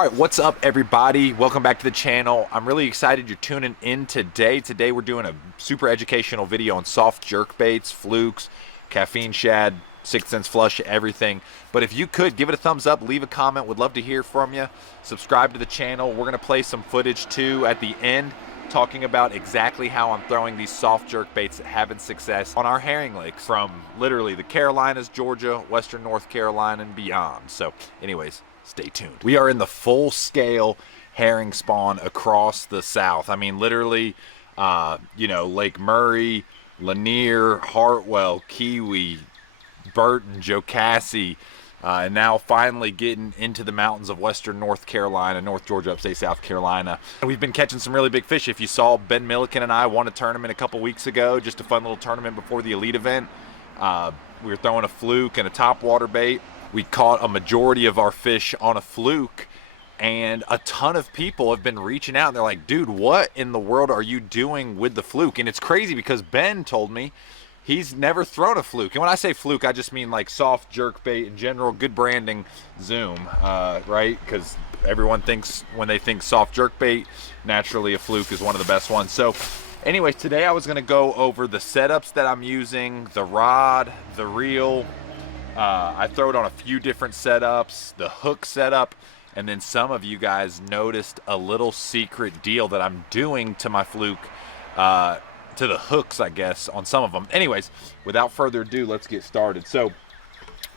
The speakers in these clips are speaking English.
All right, what's up, everybody? Welcome back to the channel. I'm really excited you're tuning in today. Today we're doing a super educational video on soft jerkbaits, flukes, caffeine shad, Sixth Sense flush, everything. But if you could, give it a thumbs up, leave a comment. Would love to hear from you. Subscribe to the channel. We're going to play some footage, too, at the end, talking about exactly how I'm throwing these soft jerkbaits, having success on our herring lakes from literally the Carolinas, Georgia, Western North Carolina, and beyond. So, anyways, stay tuned. We are in the full-scale herring spawn across the South. I mean, literally, Lake Murray, Lanier, Hartwell, Kiwi, Burton, Jocassee, and now finally getting into the mountains of Western North Carolina, North Georgia, upstate South Carolina. We've been catching some really big fish. If you saw, Ben Milliken and I won a tournament a couple weeks ago, just a fun little tournament before the elite event. We were throwing a fluke and a topwater bait. We caught a majority of our fish on a fluke, and a ton of people have been reaching out, and they're like, dude, what in the world are you doing with the fluke? And it's crazy because Ben told me he's never thrown a fluke. And when I say fluke, I just mean like soft jerkbait in general, good branding, Zoom, right? Because everyone thinks, when they think soft jerkbait, naturally a fluke is one of the best ones. So anyways, today I was gonna go over the setups that I'm using, the rod, the reel. I throw it on a few different setups, the hook setup, and then some of you guys noticed a little secret deal that I'm doing to my fluke, to the hooks, I guess, on some of them. Anyways, without further ado, let's get started. So,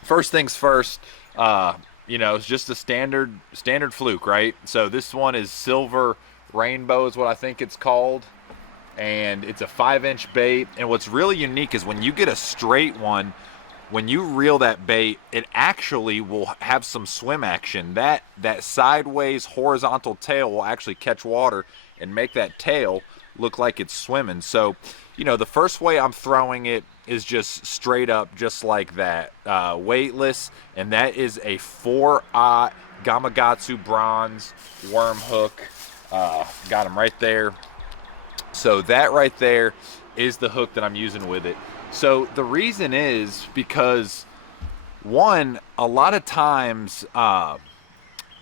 first things first, it's just a standard fluke, right? So this one is Silver Rainbow is what I think it's called, and it's a 5-inch bait. And what's really unique is when you get a straight one, when you reel that bait, it actually will have some swim action. That sideways horizontal tail will actually catch water and make that tail look like it's swimming. So, the first way I'm throwing it is just straight up, just like that, weightless, and that is a 4-aught Gamakatsu bronze worm hook. Got him right there. So that right there is the hook that I'm using with it. So the reason is because, one, a lot of times I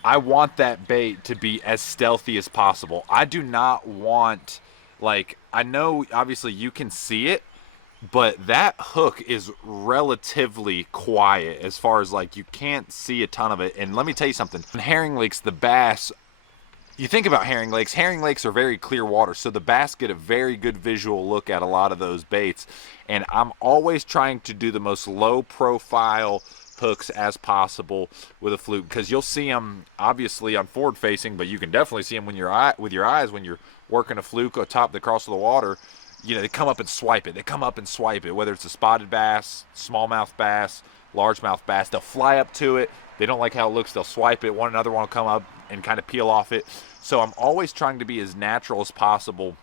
want that bait to be as stealthy as possible. I do not want, I know obviously you can see it, but that hook is relatively quiet as far as you can't see a ton of it. And let me tell you something, in herring lakes, the bass, you think about herring lakes are very clear water, so the bass get a very good visual look at a lot of those baits. And I'm always trying to do the most low profile hooks as possible with a fluke, because you'll see them obviously on forward facing, but you can definitely see them with your eyes when you're working a fluke atop the cross of the water. They come up and swipe it. They come up and swipe it, whether it's a spotted bass, smallmouth bass, largemouth bass. They'll fly up to it. They don't like how it looks. They'll swipe it. Another one will come up and kind of peel off it. So I'm always trying to be as natural as possible.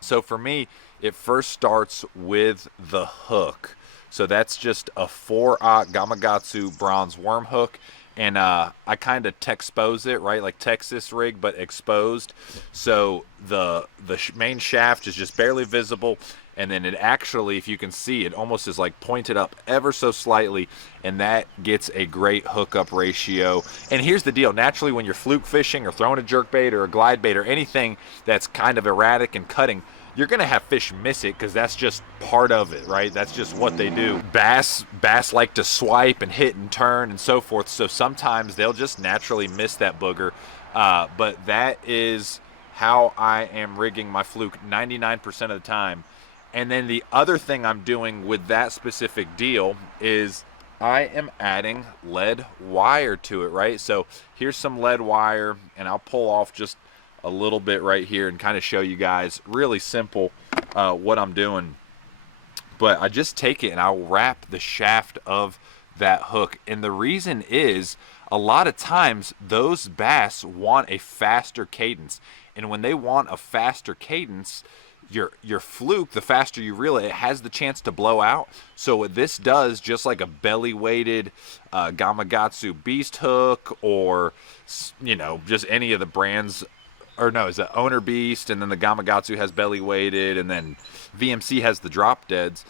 So for me, it first starts with the hook. So that's just a 4-aught Gamakatsu bronze worm hook. And I kind of expose it, right? Like Texas rig, but exposed. So the main shaft is just barely visible. And then it actually, if you can see, it almost is pointed up ever so slightly. And that gets a great hookup ratio. And here's the deal. Naturally, when you're fluke fishing or throwing a jerkbait or a glide bait or anything that's kind of erratic and cutting, you're going to have fish miss it, because that's just part of it, right? That's just what they do. Bass like to swipe and hit and turn and so forth, so sometimes they'll just naturally miss that booger. But that is how I am rigging my fluke 99% of the time. And then the other thing I'm doing with that specific deal is I am adding lead wire to it, right? So here's some lead wire, and I'll pull off just a little bit right here and kind of show you guys really simple what I'm doing. But I just take it and I'll wrap the shaft of that hook. And the reason is, a lot of times those bass want a faster cadence, and when they want a faster cadence, your fluke, the faster you reel it, it has the chance to blow out. So what this does, just like a belly weighted Gamakatsu beast hook, or just any of the brands, or no, is it Owner Beast, and then the Gamakatsu has belly weighted, and then VMC has the drop deads.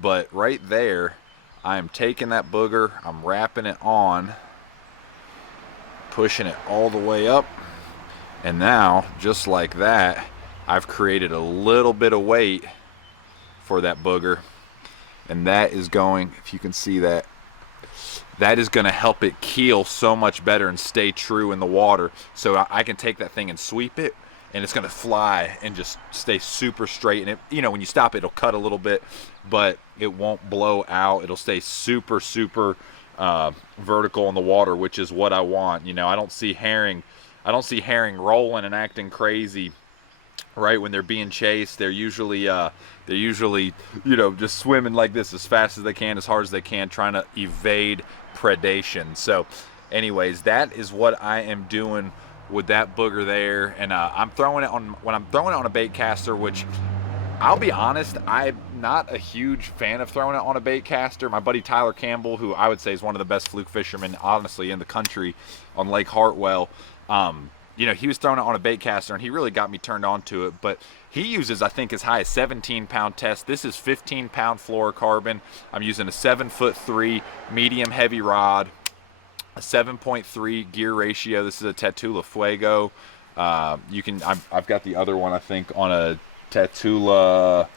But right there, I am taking that booger, I'm wrapping it on, pushing it all the way up. And now, just like that, I've created a little bit of weight for that booger. And that is going, if you can see that, that is going to help it keel so much better and stay true in the water. So I can take that thing and sweep it, and it's going to fly and just stay super straight. And it, you know, when you stop it, it'll cut a little bit, but it won't blow out. It'll stay super, super vertical in the water, which is what I want. You know, I don't see herring rolling and acting crazy right when they're being chased. They're usually you know, just swimming like this as fast as they can, as hard as they can, trying to evade predation. So anyways, that is what I am doing with that booger there. And I'm throwing it on, when I'm throwing it on a bait caster, which I'll be honest, I'm not a huge fan of throwing it on a bait caster. My buddy Tyler Campbell, who I would say is one of the best fluke fishermen honestly in the country on Lake Hartwell, you know, he was throwing it on a bait caster, and he really got me turned on to it. But he uses, I think, as high as 17-pound test. This is 15-pound fluorocarbon. I'm using a 7'3" medium heavy rod, a 7.3 gear ratio. This is a Tatula Fuego. I've got the other one, I think, on a Tatula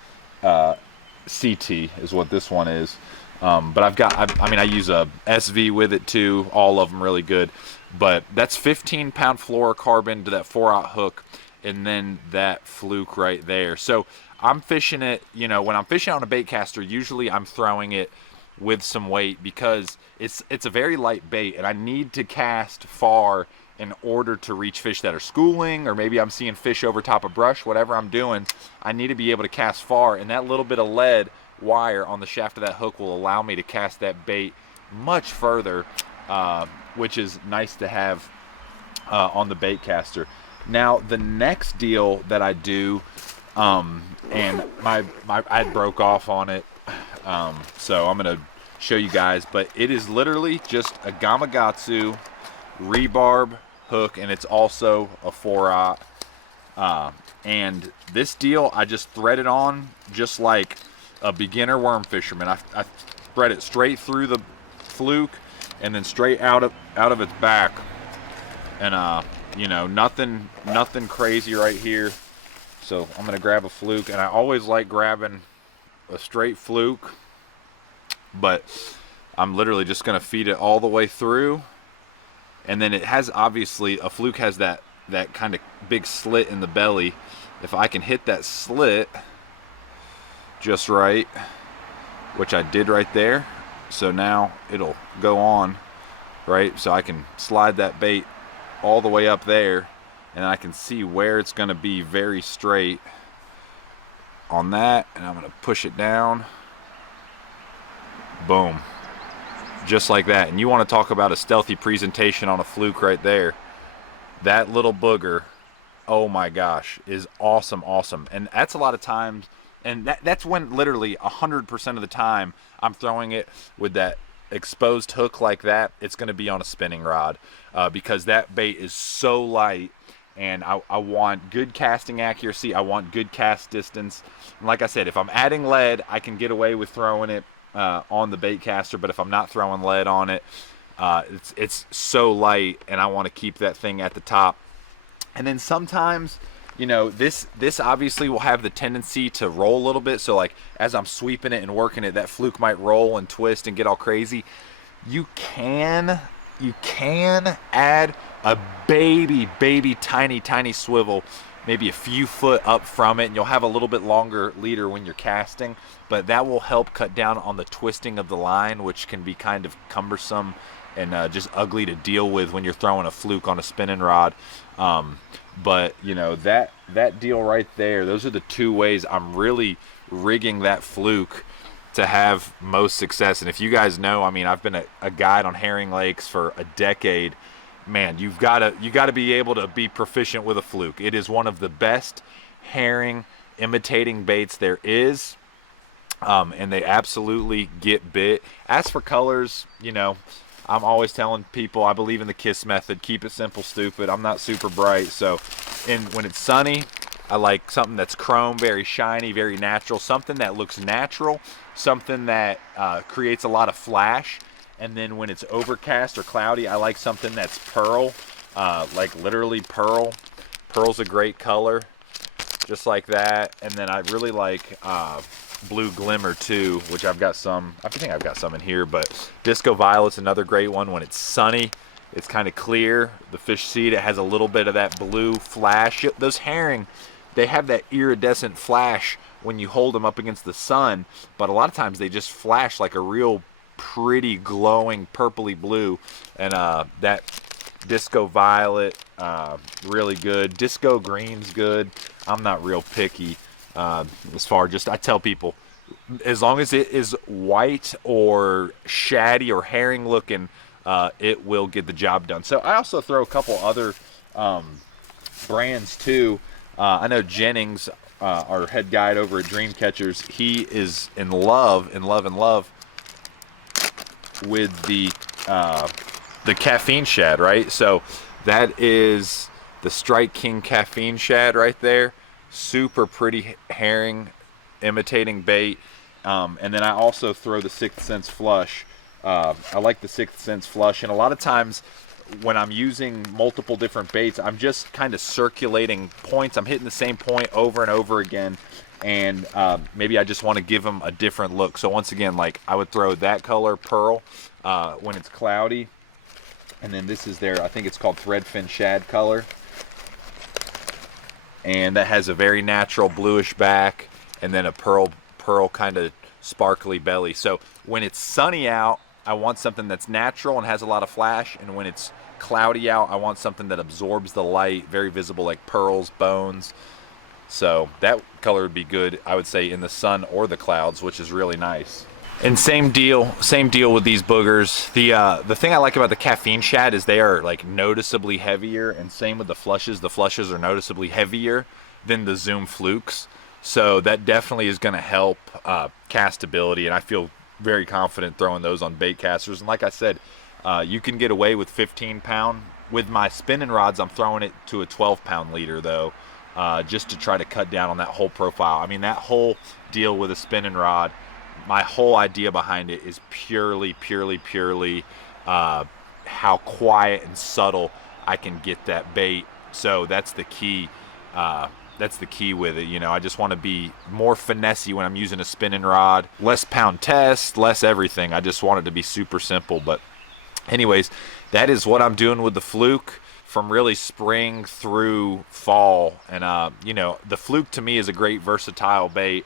CT is what this one is. But I use a SV with it too. All of them really good. But that's 15-pound fluorocarbon to that 4/0 hook, and then that fluke right there. So I'm fishing it, you know, when I'm fishing on a bait caster, usually I'm throwing it with some weight because it's a very light bait, and I need to cast far in order to reach fish that are schooling, or maybe I'm seeing fish over top of brush. Whatever I'm doing, I need to be able to cast far, and that little bit of lead wire on the shaft of that hook will allow me to cast that bait much further, which is nice to have on the bait caster. Now the next deal that I do, and I broke off on it, so I'm gonna show you guys, but it is literally just a Gamakatsu rebarb hook, and it's also a 4/0. And this deal, I just thread it on just like a beginner worm fisherman. I thread it straight through the fluke and then straight out of its back, and you know, nothing crazy right here. So I'm gonna grab a fluke, and I always like grabbing a straight fluke, but I'm literally just gonna feed it all the way through. And then it has, obviously, a fluke has that kind of big slit in the belly. If I can hit that slit just right, which I did right there, so now it'll go on, right? So I can slide that bait all the way up there, and I can see where it's going to be very straight on that, and I'm going to push it down. Boom. Just like that. And you want to talk about a stealthy presentation on a fluke right there. That little booger, oh my gosh, is awesome. And that's a lot of times, and that's when literally 100% of the time I'm throwing it with that exposed hook like that. It's going to be on a spinning rod, because that bait is so light, and I want good casting accuracy. I want good cast distance. And like I said, if I'm adding lead, I can get away with throwing it on the bait caster, but if I'm not throwing lead on it, it's so light, and I want to keep that thing at the top. And then sometimes, you know, this obviously will have the tendency to roll a little bit. So like as I'm sweeping it and working it, that fluke might roll and twist and get all crazy. You can add a baby tiny swivel, maybe a few foot up from it, and you'll have a little bit longer leader when you're casting, but that will help cut down on the twisting of the line, which can be kind of cumbersome and just ugly to deal with when you're throwing a fluke on a spinning rod. But you know, that deal right there, those are the two ways I'm really rigging that fluke to have most success. And if you guys know, I mean, I've been a guide on herring lakes for a decade. Man, you gotta be able to be proficient with a fluke. It is one of the best herring imitating baits there is, and they absolutely get bit. As for colors, you know, I'm always telling people I believe in the KISS method. Keep it simple, stupid. I'm not super bright, so when it's sunny, I like something that's chrome, very shiny, very natural, something that looks natural, something that creates a lot of flash. And then when it's overcast or cloudy, I like something that's pearl, like literally pearl. Pearl's a great color, just like that. And then I really like blue glimmer too, which I've got some, I think I've got some in here, but disco violet's another great one. When it's sunny, it's kind of clear. The fish seed, it has a little bit of that blue flash. Those herring, they have that iridescent flash when you hold them up against the sun, but a lot of times they just flash like a real pretty glowing purpley blue. And that disco violet, really good. Disco green's good. I'm not real picky as far, just I tell people, as long as it is white or shaddy or herring looking, it will get the job done. So I also throw a couple other brands too. I know Jennings, our head guide over at Dream Catchers, he is in love with the caffeine shad, right? So that is the Strike King caffeine shad right there. Super pretty herring imitating bait. And then I also throw the Sixth Sense flush. I like the Sixth Sense flush, and a lot of times when I'm using multiple different baits, I'm just kind of circulating points. I'm hitting the same point over and over again, and maybe I just want to give them a different look. So once again, like I would throw that color pearl when it's cloudy, and then this is their, I think it's called Threadfin Shad color, and that has a very natural bluish back, and then a pearl kind of sparkly belly. So when it's sunny out, I want something that's natural and has a lot of flash, and when it's cloudy out, I want something that absorbs the light, very visible, like pearls, bones. So that color would be good, I would say, in the sun or the clouds, which is really nice. And same deal with these boogers. The thing I like about the caffeine shad is they are like noticeably heavier, and same with the flushes. The flushes are noticeably heavier than the Zoom Flukes. So that definitely is going to help castability, and I feel very confident throwing those on bait casters. And like I said, you can get away with 15-pound. With my spinning rods, I'm throwing it to a 12-pound leader though, just to try to cut down on that whole profile. I mean, that whole deal with a spinning rod, my whole idea behind it is purely how quiet and subtle I can get that bait. So that's the key. That's the key with it, you know. I just want to be more finessey when I'm using a spinning rod. Less pound test, less everything. I just want it to be super simple. But anyways, that is what I'm doing with the Fluke from really spring through fall. And, you know, the Fluke to me is a great versatile bait.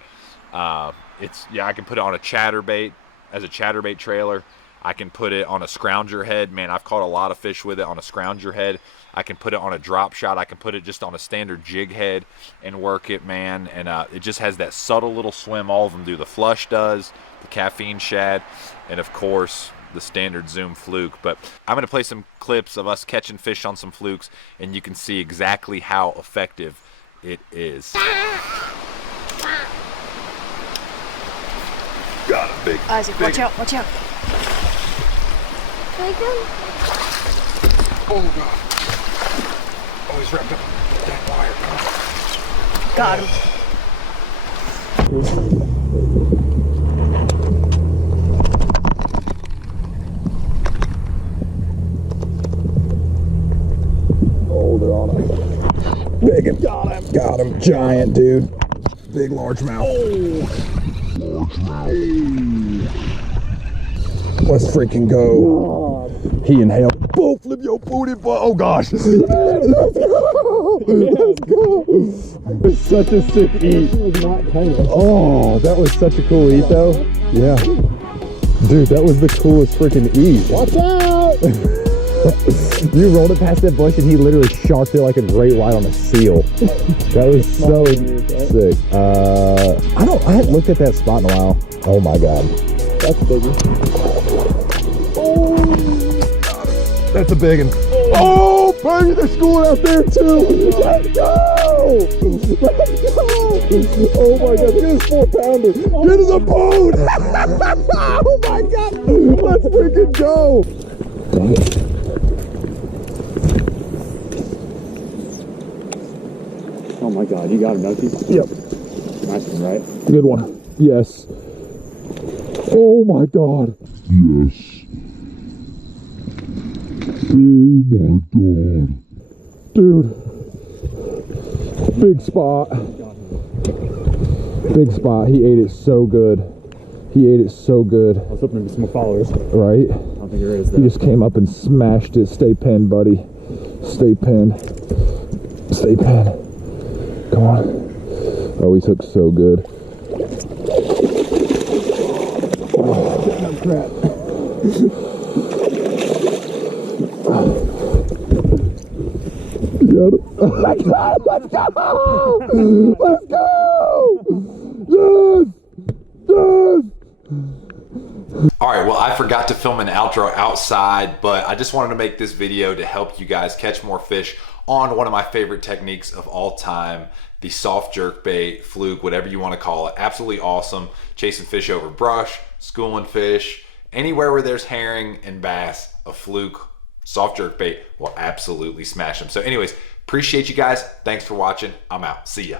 I can put it on a chatterbait as a chatterbait trailer. I can put it on a scrounger head. Man, I've caught a lot of fish with it on a scrounger head. I can put it on a drop shot. I can put it just on a standard jig head and work it, man. And it just has that subtle little swim. All of them do. The flush does, the caffeine shad, and of course the standard Zoom Fluke. But I'm going to play some clips of us catching fish on some Flukes, and you can see exactly how effective it is. Got him, big. Isaac, watch out, watch out. Oh, God. Oh, he's wrapped up in that wire. Got him. Oh, they're on us. Big and got him. Got him. Giant, dude. Big largemouth. Oh. Largemouth. Let's freaking go. He inhaled. Boom, flip your booty, boy. Oh gosh. Let's go. Let's go. It's such a sick eat. Oh, that was such a cool eat though. Yeah. Dude, that was the coolest freaking eat. Watch out. You rolled it past that bush and he literally sharked it like a great white on a seal. That was so sick. I hadn't looked at that spot in a while. Oh my god. That's a big one. That's a big one. Oh, baby, they're schooling out there too. Let's go. Let's go. Oh my god, look at this 4-pounder. Get in the boat. Oh my god. Let's freaking go. Oh my god, you got him, don't you? Yep. Nice one, right? Good one. Yes. Oh my god. Yes. my god. Dude. Big spot. Big spot. He ate it so good. He ate it so good. I was hoping there'd be some more followers. Right? I don't think there is, though. He just came up and smashed it. Stay pinned, buddy. Stay pinned. Stay pinned. Come on. Oh, he took so good. Oh, crap. Let's go! Let's go! Let's go! Yes! Yes! All right, well, I forgot to film an outro outside, but I just wanted to make this video to help you guys catch more fish on one of my favorite techniques of all time, the soft jerkbait, fluke, whatever you want to call it. Absolutely awesome. Chasing fish over brush, schooling fish, anywhere where there's herring and bass, a fluke, soft jerkbait will absolutely smash them. So anyways, appreciate you guys. Thanks for watching. I'm out. See ya.